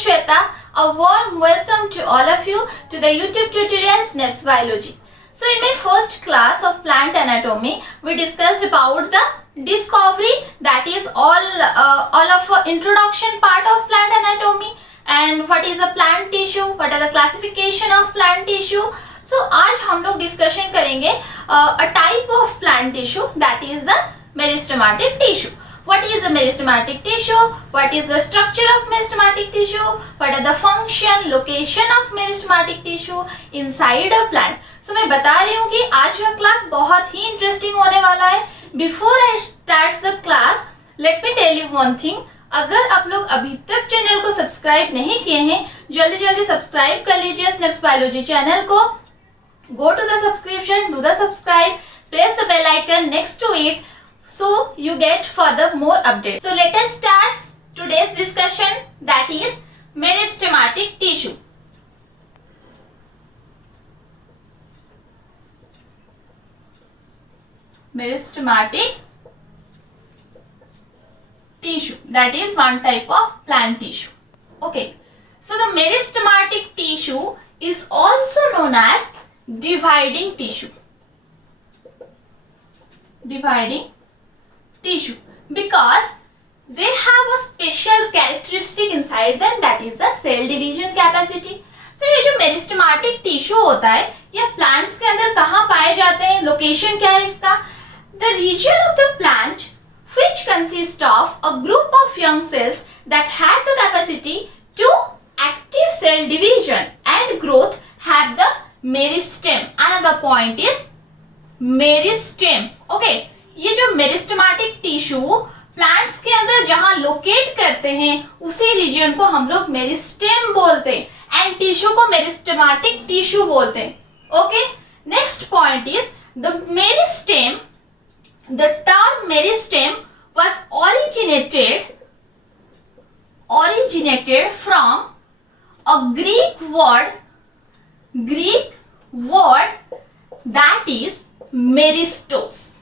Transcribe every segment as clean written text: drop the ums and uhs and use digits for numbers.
is Shweta. A warm welcome to all of you to the YouTube tutorial SNEPS Biology. So in my first class of plant anatomy, we discussed about the discovery, that is all of introduction part of plant anatomy, and what is a plant tissue, what are the classification of plant tissue. So आज हम लोग discussion करेंगे a type of plant tissue, that is the meristematic tissue. What is the meristematic tissue? What is the structure of meristematic tissue? What are the function, location of meristematic tissue inside a plant? So मैं बता रही हूँ कि आज का class बहुत ही interesting होने वाला है. Before I start the class, let me tell you one thing. अगर आप लोग अभी तक चैनल को सब्सक्राइब नहीं किए हैं, जल्दी जल्दी सब्सक्राइब कर लीजिए स्नेप्स बायोलॉजी चैनल को. Go to the subscription, do the subscribe, press the bell icon next to it, so you get further more updates. So let us start today's discussion, that is meristematic tissue. Meristematic tissue, that is one type of plant tissue. Okay, so the meristematic tissue is also known as dividing tissue. Dividing tissue, because they have a special characteristic inside them, that is the cell division capacity. So ये जो meristematic tissue होता है, ये plants के अंदर कहाँ पाए जाते हैं, location क्या है इसका? The region of the plant which consists of a group of young cells that have the capacity to active cell division and growth have the meristem. Another point is meristem. Okay, ये जो meristematic tissue plants के अंदर जहां locate करते हैं उसी reason को हम लोग मेरिस्टेम बोलते हैं एंड टिश्यू को मेरिस्टेमेटिक टिश्यू बोलते हैं. Okay, next point is the meristem. The term meristem was originated from a Greek word that is meristos.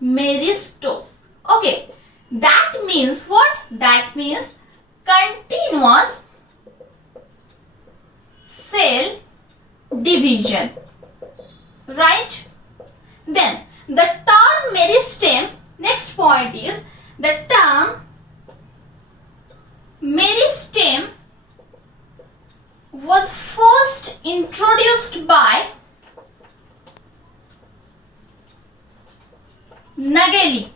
Meristos. Okay, that means what? That means continuous cell division, right? Then the term meristem, next point is the term meristem was first introduced by Nageli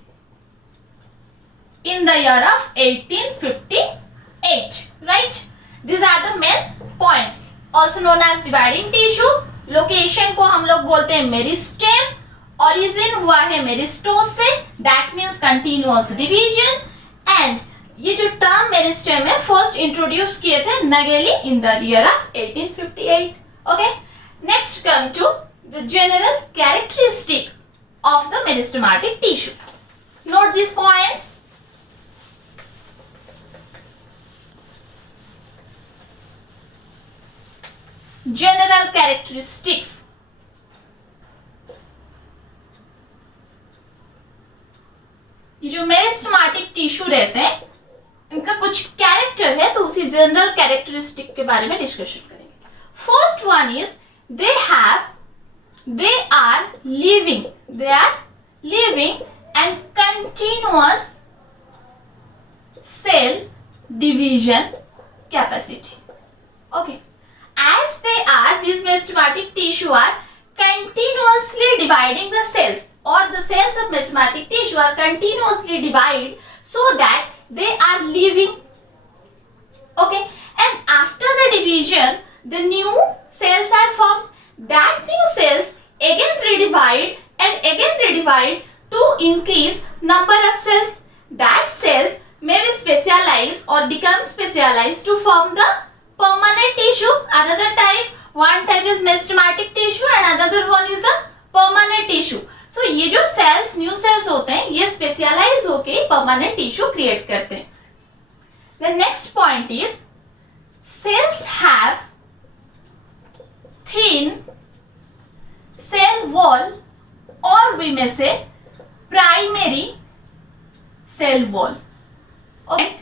in the year of 1858, right? These are the main point. Also known as dividing tissue. Location को हम लोग बोलते हैं meristem. Origin हुआ है मेरिस्टोस से, that means continuous division. And ये जो term मेरिस्टेम है first introduce किए थे नगेली in the year of 1858. Okay. Next come to the general characteristic of the meristematic tissue. Note these points. General characteristics. ये जो मेरिस्टेमेटिक टिश्यू रहते हैं इनका कुछ कैरेक्टर है, तो उसी जनरल कैरेक्टरिस्टिक के बारे में डिस्कशन करेंगे. First one is they are living and continuous cell division capacity. Okay, as these meristematic tissue are continuously dividing the cells, or the cells of meristematic tissue are continuously divided so that they are living. Okay, and after the division the new cells are formed. That new cells again redivide and again redivide to increase number of cells. That cells may be specialized or become specialized to form the permanent tissue. Another type, one type is meristematic tissue and another one is the permanent tissue. So ये जो cells, new cells होते हैं, ये specialize होके permanent tissue create करते हैं. The next point is cells have thin cell wall, और we may say primary cell wall. Okay,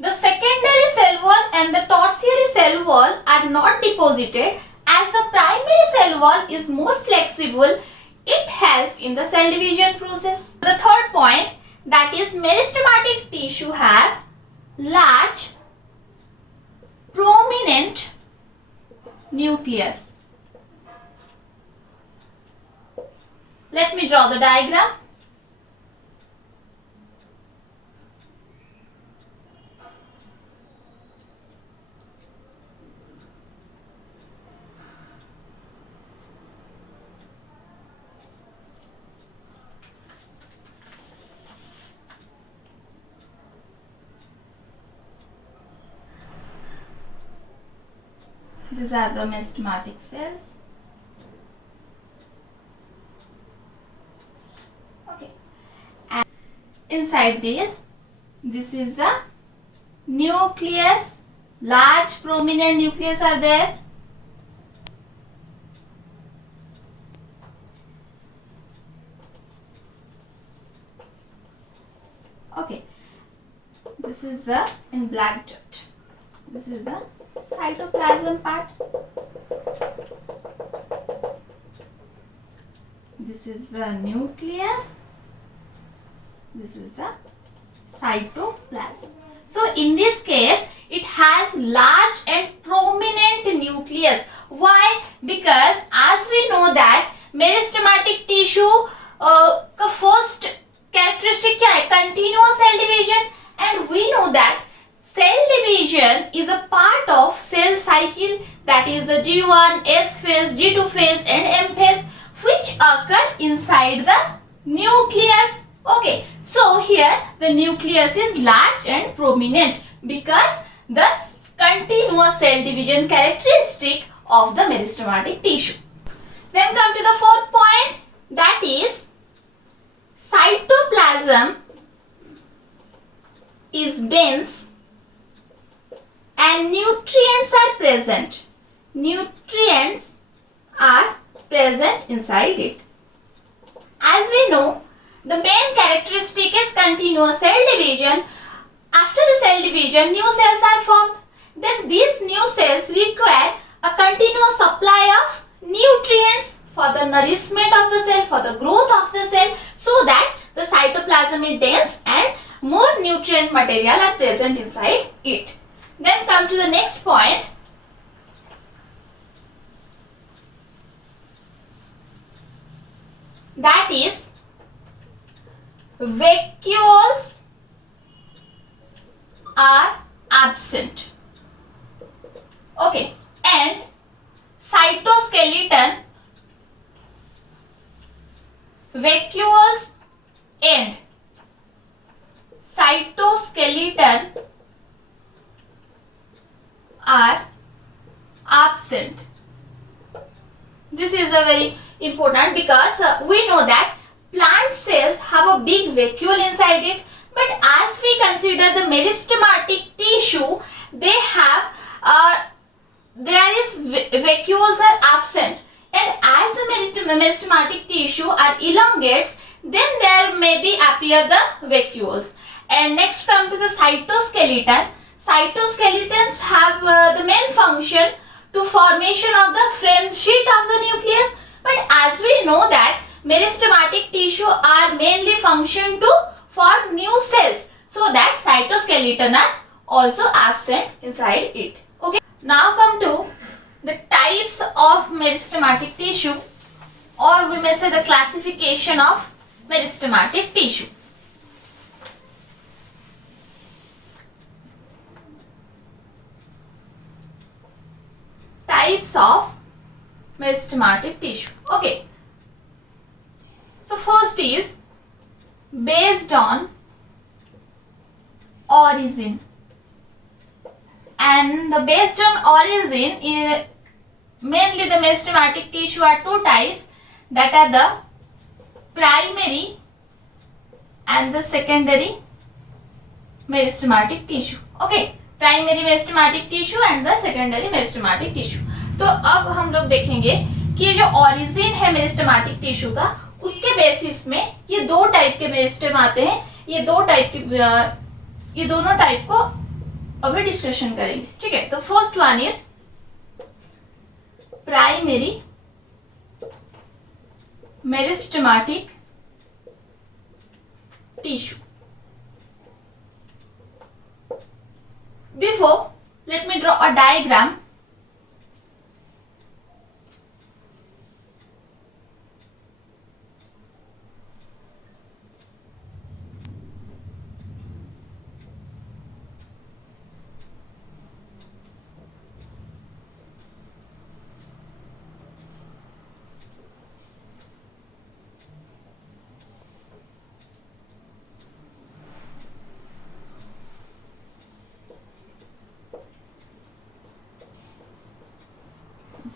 The secondary cell wall and the tertiary cell wall are not deposited. As the primary cell wall is more flexible, it helps in the cell division process. The third point, that is meristematic tissue have large prominent nucleus. Let me draw the diagram. These are the meristematic cells. Okay. And inside this is the nucleus. Large prominent nucleus are there. Okay. This is the in black dot. This is the cytoplasm part. This is the nucleus. This is the cytoplasm. So in this case, it has large and prominent nucleus. Why? Because as we know that meristematic tissue का first characteristic क्या है? Continuous cell division, and we know that cell division is a part of cell cycle, that is the G1, S phase, G2 phase and M phase, which occur inside the nucleus. Okay, so here the nucleus is large and prominent because the continuous cell division characteristic of the meristematic tissue. Then come to the fourth point, that is cytoplasm is dense and nutrients are present. Nutrients are present inside it. As we know, the main characteristic is continuous cell division. After the cell division, new cells are formed. Then these new cells require a continuous supply of nutrients for the nourishment of the cell, for the growth of the cell, so that the cytoplasm is dense and more nutrient material are present inside it. Then come to the next point. That is vacuoles are absent. Okay, and cytoskeleton, vacuoles and cytoskeleton are absent. This is a very important because we know that plant cells have a big vacuole inside it, but as we consider the meristematic tissue, they have vacuoles are absent, and as the meristematic tissue are elongates, then there may be appear the vacuoles. And next come to the cytoskeleton. Cytoskeletons have the main function to formation of the frame sheet of the nucleus, but as we know that meristematic tissue are mainly function to form new cells, so that cytoskeleton are also absent inside it. Okay, now come to the types of meristematic tissue, or we may say the classification of meristematic tissue. Types of meristematic tissue. Okay, so first is based on origin, and the based on origin is mainly the meristematic tissue are two types, that are the primary and the secondary meristematic tissue. Okay, primary meristematic tissue and the secondary meristematic tissue. तो अब हम लोग देखेंगे कि ये जो origin है meristematic tissue का, उसके बेसिस में ये दो टाइप के मेरिस्टेम आते हैं. ये दोनों टाइप को अभी डिस्कशन करेंगे, ठीक है। तो first one is primary meristematic tissue. Before, let me draw a diagram.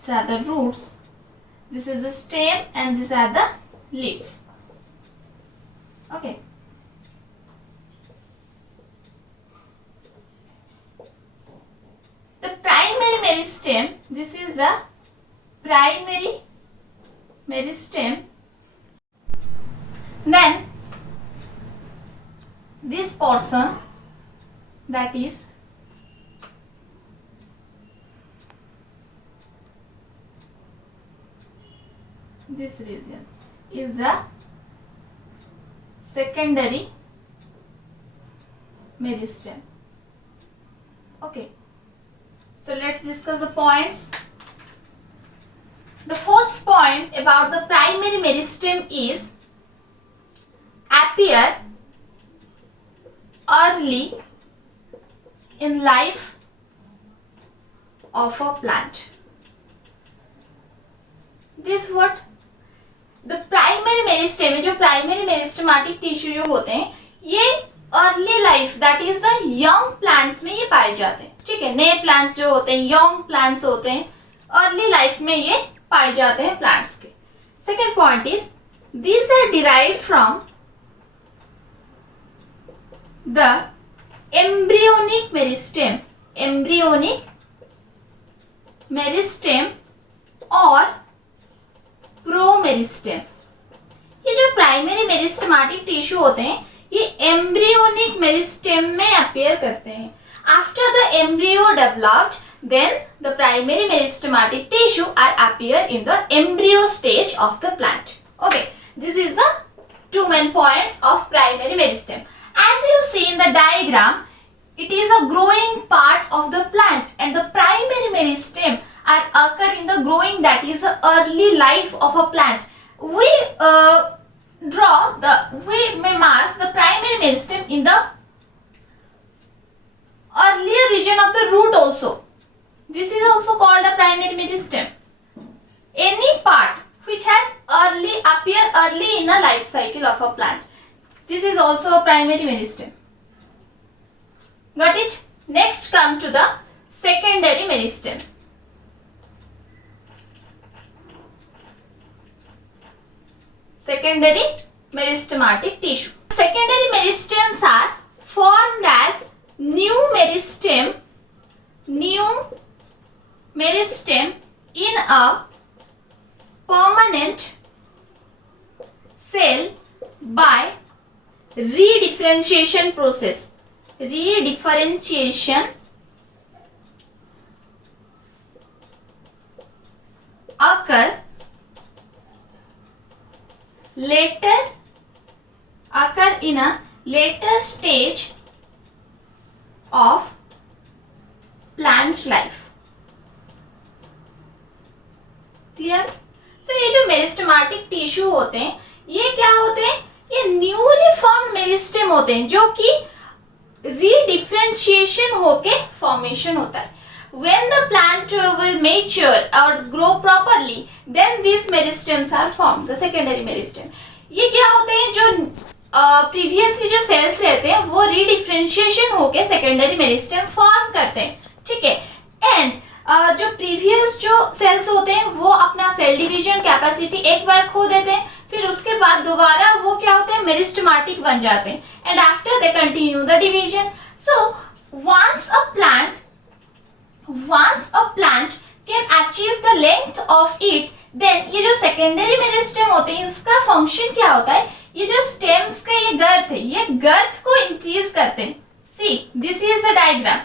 These are the roots, this is the stem, and these are the leaves. Okay. The primary meristem, this is the primary meristem. Then this portion, that is this region, is the secondary meristem. Okay, so let's discuss the points. The first point about the primary meristem is appear early in life of a plant. This what the primary meristem, जो primary meristematic tissue जो होते हैं, ये early life, that is the young plants में ये पाए जाते हैं, ठीक है। नए plants जो होते हैं, young plants होते हैं, early life में ये पाए जाते हैं plants के. Second point is these are derived from the embryonic meristem, embryonic meristem और प्रोमेरिस्टेम. ये जो प्राइमरी मेरिस्टेमेटिक टिश्यू होते हैं, ये एम्ब्रियोनिक मेरिस्टेम में अपीयर करते हैं. After the embryo developed, then the primary meristematic tissue are appear in the embryo stage of the plant. Okay, this is the two main points of primary meristem. As you see in the diagram, it is a growing part of the plant, and the primary meristem are occur in the growing, that is the early life of a plant. We may mark the primary meristem in the earlier region of the root also. This is also called a primary meristem. Any part which has appear early in a life cycle of a plant, this is also a primary meristem. Got it? Next come to the secondary meristem. Secondary meristematic tissue. Secondary meristems are formed as new meristem in a permanent cell by redifferentiation process. Redifferentiation occur in a later stage of plant life. Clear? So ये जो meristematic tissue होते हैं, ये क्या होते हैं? ये newly formed meristem होते हैं, जो कि रीडिफरेंशिएशन होके फॉर्मेशन होता है. When the plant will mature or grow properly, then these meristems are formed, the secondary meristem. ये क्या होते हैं? जो प्रीवियसली जो सेल्स रहते हैं, वो रीडिफरेंशिएशन होके सेकेंडरी मेरिस्टेम फॉर्म करते हैं, ठीक है. एंड जो प्रीवियस जो सेल्स होते हैं, वो अपना सेल डिवीजन कैपेसिटी एक बार खो देते हैं, फिर उसके बाद दोबारा वो क्या होते हैं? मेरिस्टेमेटिक बन जाते हैं. And after they continue the division. So once a plant can achieve the length of it, then ये जो secondary meristem होते हैं, इसका फंक्शन क्या होता है? ये जो स्टेम्स का ये गर्थ है, ये गर्थ को इंक्रीज करते हैं. See, this is the diagram.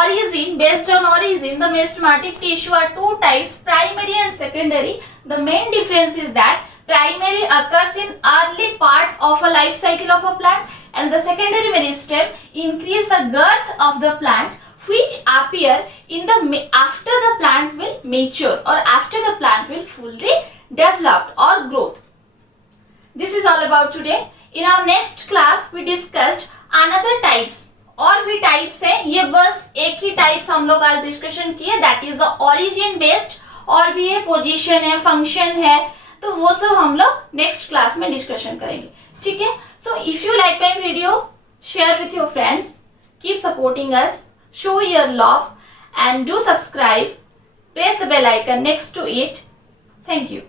origin, based on origin, the meristematic tissue are two types, primary and secondary. The main difference is that primary occurs in early part of a life cycle of a plant, and the secondary meristem increase the girth of the plant, which appear in the after the plant will mature or after the plant will fully developed or growth. This is all about today. In our next class we discussed another types. और भी types हैं, ये बस एक ही types हम लोग आज discussion किए, that is the origin based. और भी है, पोजीशन है, फंक्शन है, तो वो सब हम लोग नेक्स्ट क्लास में डिस्कशन करेंगे. ठीक है. So if you like my video, share with your friends, keep supporting us, show your love and do subscribe, press the bell icon next to it. Thank you.